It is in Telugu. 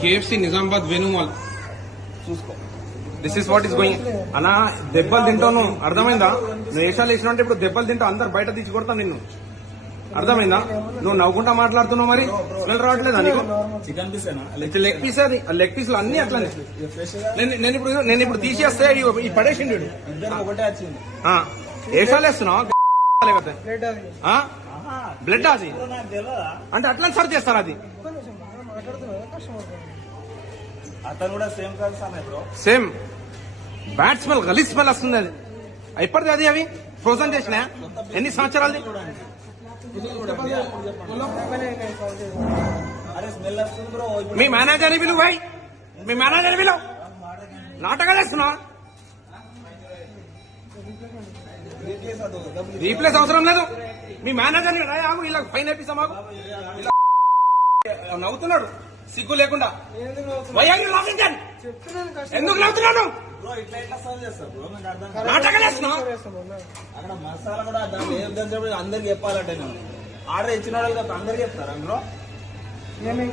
కేఎఫ్సి నిజామాబాద్ వేణుమాల్ చూసుకో. This is what is going అన్నా దెబ్బలు తింటాను. అర్థమైందా? నువ్వు వేషాలు వేసినా అంటే ఇప్పుడు దెబ్బలు తింటావు అందరు బయట తీసి కొడతా నిన్ను. అర్థమైందా? నువ్వు నవ్వుకుంటా మాట్లాడుతున్నావు మరి? స్మెల్ రావట్లేదా నీకు? చికెన్ పీస్ ఏనా? లెగ్ పీస్ అది. లెగ్ పీసులు అన్ని అట్లనే. నేను నేను ఇప్పుడు నేను ఇప్పుడు తీసేస్తే ఈ- పడేసిండు వేషాలు వేస్తున్నావు? బ్లడ్ అది. అంటే అట్లా సర్వ్ చేస్తారు అది. అతను కూడా సేమ్ అనే బ్రో. సేమ్. బ్యాడ్ స్మెల్ గలీజ్ స్మెల్ వస్తుంది అది. ఎప్పటిది అది అవి. ఫ్రోజన్ చేసిన. ఎన్ని సంవత్సరాలది? మీ మేనేజర్ని పిలువు భాయ్ మీ మేనేజర్ని పిలువు. నాటకాలు వేస్తున్నా రీప్లేస్ అవసరం లేదు. మీ మేనేజర్ని రాయాము ఇలా ఫైన్ వేపిస్తా మాకు. నవ్వుతున్నాడు. సిగ్గు లేకుండా. ఎందుకు నవ్వుతున్నాను అక్కడ మసాలా కూడా దాంట్లో ఏం దంచడం అందరికి చెప్పాలంటే నేను. ఆర్డర్ ఇచ్చిన వాళ్ళకి అందరికి చెప్తారా బ్రో? ఏమేం